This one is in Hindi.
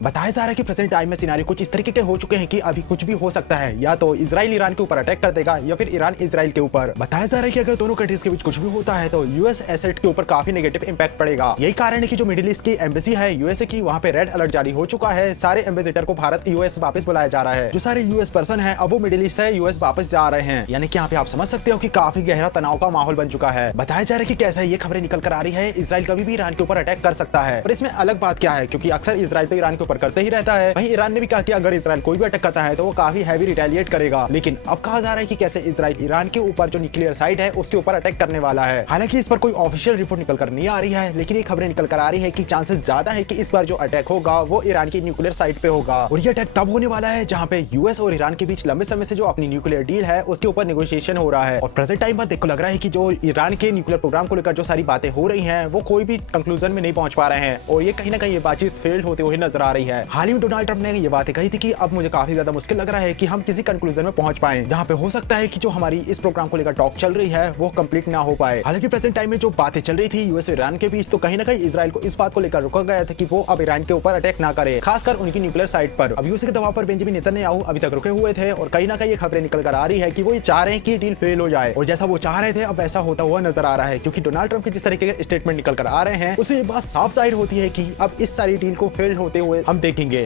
बताया जा रहा है कि प्रेजेंट टाइम में सिनारियो कुछ इस तरीके के हो चुके हैं कि अभी कुछ भी हो सकता है। या तो इजराइल ईरान के ऊपर अटैक कर देगा या फिर ईरान इजराइल के ऊपर। बताया जा रहा है कि अगर दोनों कंट्रीज के बीच कुछ भी होता है तो यूएस एसेट के ऊपर काफी नेगेटिव इंपैक्ट पड़ेगा। यही कारण है कि जो मिडिल ईस्ट की एम्बेसी है यूएसए की, वहां पे रेड अलर्ट जारी हो चुका है। सारे एम्बेसडर को भारत यूएस वापस बुलाया जा रहा है। जो सारे यूएस पर्सन है अब वो मिडिल ईस्ट से यूएस वापस जा रहे हैं। यानी कि यहाँ पे आप समझ सकते हो कि काफी गहरा तनाव का माहौल बन चुका है। बताया जा रहा है कि कैसे ये खबरें निकल कर आ रही है इजराइल कभी भी ईरान के ऊपर अटैक कर सकता है। पर इसमें अलग बात क्या है, क्योंकि अक्सर इजराइल तो ईरान के ऊपर करते ही रहता है। वहीं ईरान ने भी कहा कि अगर इजराइल कोई भी अटैक करता है तो वो काफी हैवी रिटेलिएट करेगा। लेकिन अब कहा जा रहा है कि कैसे इजराइल ईरान के ऊपर जो न्यूक्लियर साइट है उसके ऊपर अटैक करने वाला है। हालांकि इस पर कोई ऑफिशियल रिपोर्ट निकल कर नहीं आ रही है, लेकिन ये खबरें निकल कर आ रही है कि चांसेस ज्यादा है कि इस बार जो अटैक होगा वो ईरान की न्यूक्लियर साइट पे होगा। और ये अटैक तब होने वाला है जहां पे यूएस और ईरान के बीच लंबे समय से जो अपनी न्यूक्लियर डील है उसके ऊपर नेगोशिएशन हो रहा है। और प्रेजेंट टाइम पर देखो लग रहा है कि जो ईरान के न्यूक्लियर प्रोग्राम को लेकर जो सारी बातें हो रही हैं वो कोई भी कंक्लूजन में नहीं पहुंच पा रहे हैं। और ये कहीं ना कहीं ये बातचीत फेल्ड होते हुए नजर आ रही है। हाल ही में डोनाल्ड ट्रंप ने ये बातें कही थी कि अब मुझे काफी ज्यादा मुश्किल लग रहा है कि हम किसी कंक्लूजन में पहुंच पाए, जहां पे हो सकता है कि जो हमारी इस प्रोग्राम को लेकर टॉक चल रही है वो कंप्लीट ना हो पाए। हालांकि प्रेजेंट टाइम में जो बातें चल रही थी यूएस और ईरान के बीच, तो कहीं ना कहीं इजराइल को इस बात को लेकर रोका गया था कि वो अब ईरान के ऊपर अटैक ना करे, खासकर उनकी न्यूक्लियर साइट पर। अब यूएस के दबाव पर बेंजामिन नेतन्याहू अभी तक रुके हुए थे और कहीं ना कहीं ये खबरें निकल कर आ रही है कि वो ये चाह रहे हैं कि डील फेल हो जाए। और जैसा वो चाह रहे थे अब ऐसा होता हुआ नजर आ रहा है, क्योंकि डोनाल्ड ट्रंप के जिस तरीके के स्टेटमेंट निकल कर आ रहे हैं उससे ये बात साफ जाहिर होती है कि अब इस सारी डील को फेल होते हुए हम देखेंगे।